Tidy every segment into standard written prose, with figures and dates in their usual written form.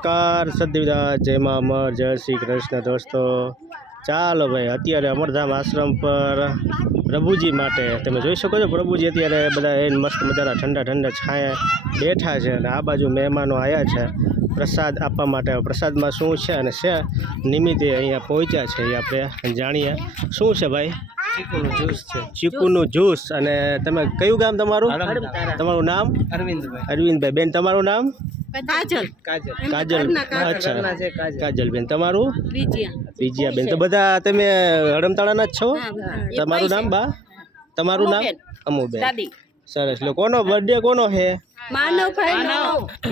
નમસ્કાર સદવિદાસ, જય મા અમર, જય શ્રી કૃષ્ણ દોસ્તો। ચાલો ભાઈ, અત્યારે અમરધામ આશ્રમ પર પ્રભુજી માટે તમે જોઈ શકો છો, પ્રભુજી અત્યારે બધા એને મસ્ત મજાના ઠંડા ઠંડા છાયા બેઠા છે અને આ બાજુ મહેમાનો આવ્યા છે પ્રસાદ આપવા માટે। પ્રસાદમાં શું છે અને છે નિમિત્તે અહીંયા પહોંચ્યા છે એ આપણે જાણીએ। શું છે ભાઈ? ચીકુનું જ્યુસ છે। ચીકુનું જ્યુસ। અને તમે કયું ગામ તમારું? તમારું નામ? અરવિંદભાઈ। અરવિંદભાઈ। બેન તમારું નામ? કાજલ। કાજલ। અચ્છા, કાજલ બેન। તમારું? વિજયા બેન। તો બધા તમે હડમતાળાના જ છો? તમારું નામ બા? તમારું નામ? અમુબેન। સરસ લો। કોનો બર્થડે કોનો છે?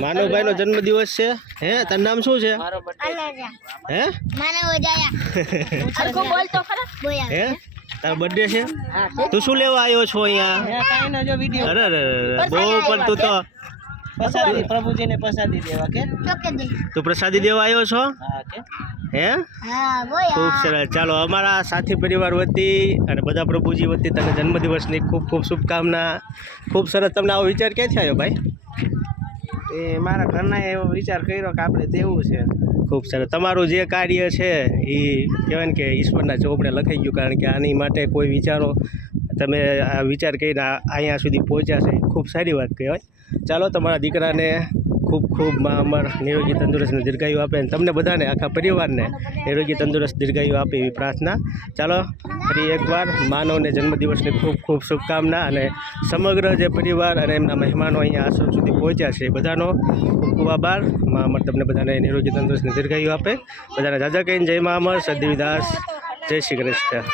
માનવભાઈ નો જન્મદિવસ છે। હે, તારું નામ શું છે? હે, હે, તારો બર્થડે છે? તું શું લેવા આવ્યો છો અહીંયા? અરે અરે બહુ પણ તું તો પ્રભુજીને પ્રસાદી દેવા કે તું પ્રસાદી દેવા આવ્યો છો? હે, ખૂબ સરસ। ચાલો, અમારા સાથી પરિવાર વતી અને બધા પ્રભુજી વતી તને જન્મદિવસની ખૂબ ખૂબ શુભકામના। ખૂબ સરસ। તમને આવો વિચાર ક્યાંથી આવ્યો ભાઈ? એ મારા ઘરના એવો વિચાર કર્યો કે આપણે દેવું છે। ખૂબ સરસ। તમારું જે કાર્ય છે એ કહેવાય ને કે ઈશ્વરના ચોપડે લખાઈ ગયું, કારણ કે આની માટે કોઈ વિચારો તમે આ વિચાર કરીને અહીંયા સુધી પહોંચ્યા છે, ખૂબ સારી વાત કહેવાય। ચાલો, તમારા દીકરાને ખૂબ ખૂબ મા અમર નિરોગી તંદુરસ્ત દીર્ઘાયુ આપે અને તમને બધાને આખા પરિવારને નિરોગી તંદુરસ્ત દીર્ઘાયુ આપે એવી પ્રાર્થના। ચાલો, ફરી એકવાર માનવને જન્મદિવસની ખૂબ ખૂબ શુભકામના। અને સમગ્ર જે પરિવાર અને એમના મહેમાનો અહીંયા આશ્રમ સુધી પહોંચ્યા છે એ બધાનો ખૂબ ખૂબ આભાર। મા અમર તમને બધાને નિરોગી તંદુરસ્ત દીર્ઘાયુ આપે। બધાને જાજા કહીને જય મા અમર, સદવિદાસ, જય શ્રી કૃષ્ણ।